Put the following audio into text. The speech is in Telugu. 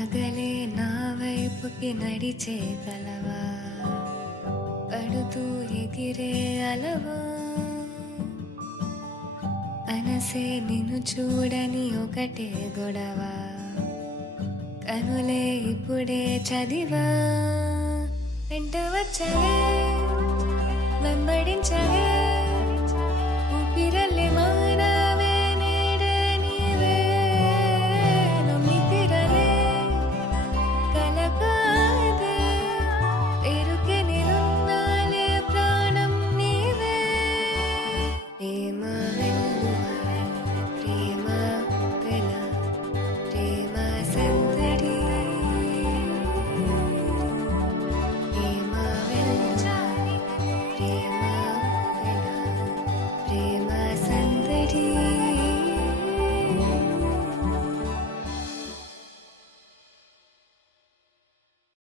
పగలే నా వైపుకి నడిచేగలవా పడుతూ ఎగిరే అలవా మనసే నిన్ను చూడని ఒకటే గొడవ కనులే ఇప్పుడే చదివా వెంట వచ్చవే వెంబడించవే ఊపిరల్లే మా